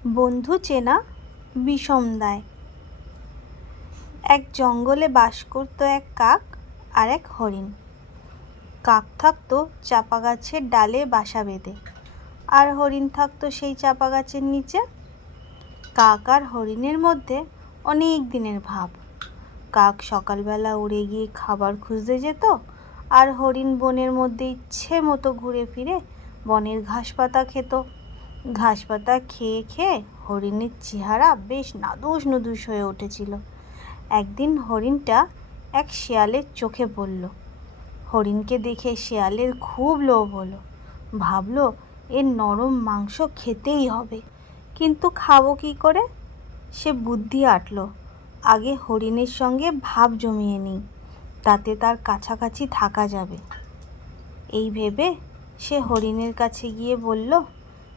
বন্ধু চেনা বিষম দেয়। এক জঙ্গলে বাস করত এক কাক আর এক হরিণ। কাক থাকতো চাপা গাছের ডালে বাসা বেঁধে, আর হরিণ থাকতো সেই চাপা গাছের নিচে। কাক আর হরিণের মধ্যে অনেক দিনের ভাব। কাক সকালবেলা উড়ে গিয়ে খাবার খুঁজতে যেত, আর হরিণ বনের মধ্যে ইচ্ছে মতো ঘুরে ফিরে বনের ঘাস পাতা খেত। ঘাস পাতা খেয়ে খেয়ে হরিণের চেহারা বেশ নাদুস নুদুস হয়ে উঠেছিল। একদিন হরিণটা এক শেয়ালের চোখে পড়ল। হরিণকে দেখে শেয়ালের খুব লোভ হলো। ভাবলো এর নরম মাংস খেতেই হবে, কিন্তু খাবো কী করে? সে বুদ্ধি আঁটলো, আগে হরিণের সঙ্গে ভাব জমিয়ে নিই, তাতে তার কাছাকাছি থাকা যাবে। এই ভেবে সে হরিণের কাছে গিয়ে বলল,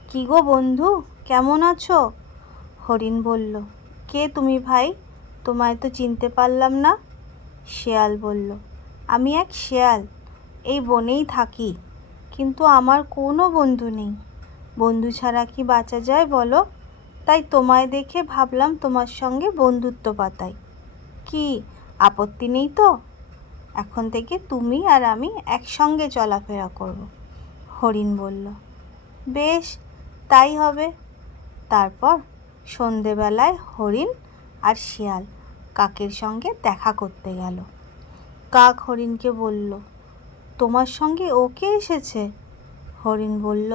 কি গো বন্ধু, কেমন আছো? হরিণ বলল, কে তুমি ভাই? তোমায় তো চিনতে পারলাম না। শেয়াল বলল, আমি এক শেয়াল, এই বনেই থাকি, কিন্তু আমার কোনো বন্ধু নেই। বন্ধু ছাড়া কি বাঁচা যায় বলো? তাই তোমায় দেখে ভাবলাম তোমার সঙ্গে বন্ধুত্ব পাতাই। কি আপত্তি নেই তো? এখন থেকে তুমি আর আমি একসঙ্গে চলাফেরা করব। হরিণ বলল, বেশ, তাই হবে। তারপর সন্ধেবেলায় হরিণ আর শিয়াল কাকের সঙ্গে দেখা করতে গেল। কাক হরিণকে বলল, তোমার সঙ্গে ও কে এসেছে? হরিণ বলল,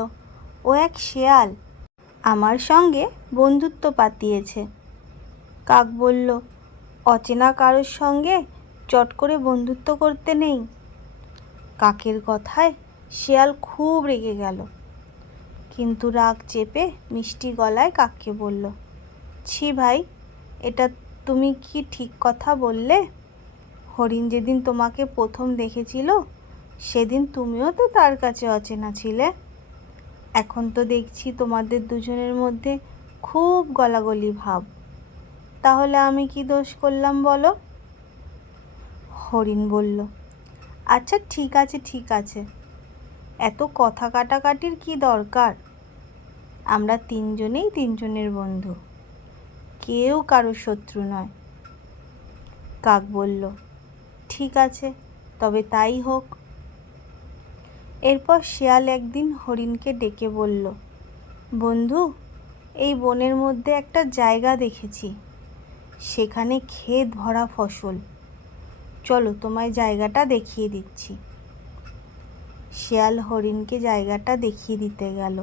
ও এক শেয়াল, আমার সঙ্গে বন্ধুত্ব পাতিয়েছে। কাক বলল, অচেনা কারোর সঙ্গে চট করে বন্ধুত্ব করতে নেই। কাকের কথায় শিয়াল খুব রেগে গেল, কিন্তু রাগ চেপে মিষ্টি গলায় কাককে বলল, ছি ভাই, এটা তুমি কি ঠিক কথা বললে? হরিণ যেদিন তোমাকে প্রথম দেখেছিল সেদিন তুমিও তো তার কাছে অচেনা ছিলে। এখন তো দেখছি তোমাদের দুজনের মধ্যে খুব গলাগলি ভাব। তাহলে আমি কি দোষ করলাম বলো? হরিণ বলল, আচ্ছা ঠিক আছে ঠিক আছে, এত কথা কাটাকাটির কি দরকার? আমরা তিনজনেই তিনজনের বন্ধু, কেউ কারোর শত্রু নয়। কাক বলল, ঠিক আছে, তবে তাই হোক। এরপর শিয়াল একদিন হরিণকে ডেকে বলল, বন্ধু, এই বনের মধ্যে একটা জায়গা দেখেছি, সেখানে ক্ষেত ভরা ফসল, চলো তোমায় জায়গাটা দেখিয়ে দিচ্ছি। শিয়াল হরিণকে জায়গাটা দেখিয়ে দিতে গেল।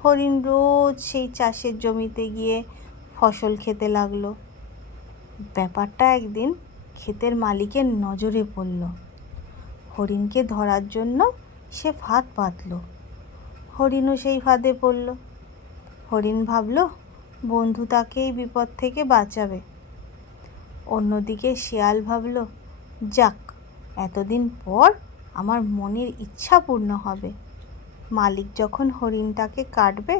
হরিণ রোজ সেই চাষের জমিতে গিয়ে ফসল খেতে লাগলো। ব্যাপারটা একদিন ক্ষেতের মালিকের নজরে পড়ল। হরিণকে ধরার জন্য সে ফাঁদ পাতল। হরিণও সেই ফাঁদে পড়ল। হরিণ ভাবল বন্ধু তাকে এই বিপদ থেকে বাঁচাবে। অন্যদিকে শিয়াল ভাবল, যাক, এতদিন পর আমার মনের ইচ্ছা পূর্ণ হবে। মালিক যখন হরিণটাকে কাটবে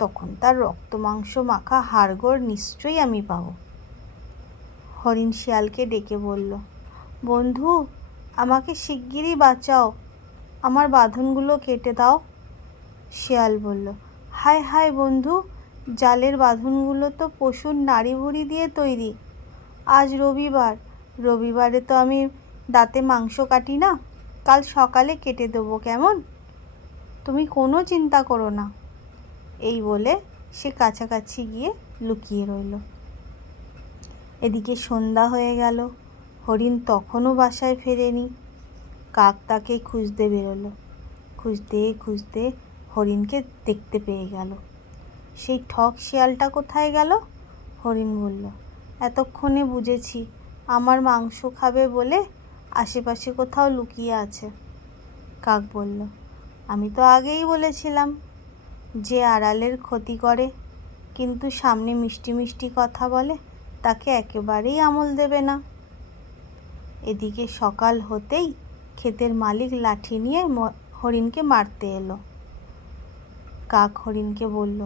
তখন তার রক্ত মাংস মাখা হাড়গোড় নিশ্চয়ই আমি পাব। হরিণ শিয়ালকে ডেকে বলল, বন্ধু, আমাকে শিগগিরই বাঁচাও, আমার বাঁধনগুলো কেটে দাও। শিয়াল বলল, হায় হায় বন্ধু, জালের বাঁধনগুলো তো পশুর নাড়ি ভুঁড়ি দিয়ে তৈরি। আজ রবিবার, রবিবারে তো আমি দাঁতে মাংস কাটি না, কাল সকালে কেটে দেবো, কেমন? তুমি কোনো চিন্তা করো না। এই বলে সে কাছাকাছি গিয়ে লুকিয়ে রইল। এদিকে সন্ধ্যা হয়ে গেল, হরিণ তখনও বাসায় ফেরেনি। কাক তাকে খুঁজতে বেরোলো। খুঁজতে খুঁজতে হরিণকে দেখতে পেয়ে গেল। সেই ঠক শিয়ালটা কোথায় গেল? হরিণ বলল, এতক্ষণে বুঝেছি, আমার মাংস খাবে বলে আশেপাশে কোথাও লুকিয়ে আছে। কাক বলল, আমি তো আগেই বলেছিলাম, যে আড়ালের ক্ষতি করে কিন্তু সামনে মিষ্টি মিষ্টি কথা বলে তাকে একেবারেই আমল দেবে না। এদিকে সকাল হতেই ক্ষেতের মালিক লাঠি নিয়ে হরিণকে মারতে এলো। কাক হরিণকে বলল,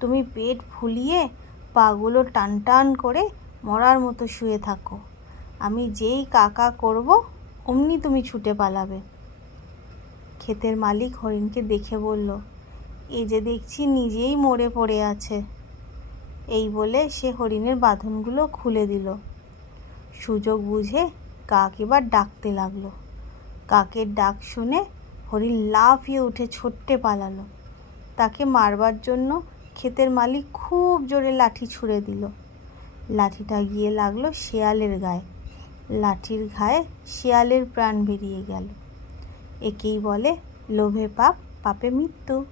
তুমি পেট ফুলিয়ে পাগুলো টান টান করে মরার মতো শুয়ে থাকো, আমি যেই কাকা করব অমনি তুমি ছুটে পালাবে। ক্ষেতের মালিক হরিণকে দেখে বলল, এ যে দেখছি নিজেই মরে পড়ে আছে। এই বলে সে হরিণের বাঁধনগুলো খুলে দিল। সুযোগ বুঝে কাক এবার ডাকতে লাগলো। কাকের ডাক শুনে হরিণ লাফিয়ে উঠে ছুট্টে পালালো। তাকে মারবার জন্য ক্ষেতের মালিক খুব জোরে লাঠি ছুঁড়ে দিল। লাঠিটা গিয়ে লাগলো শেয়ালের গায়ে। লাঠির ঘায়ে শেয়ালের প্রাণ বেরিয়ে গেল। একেই বলে লোভে পাপ, পাপে মৃত্যু।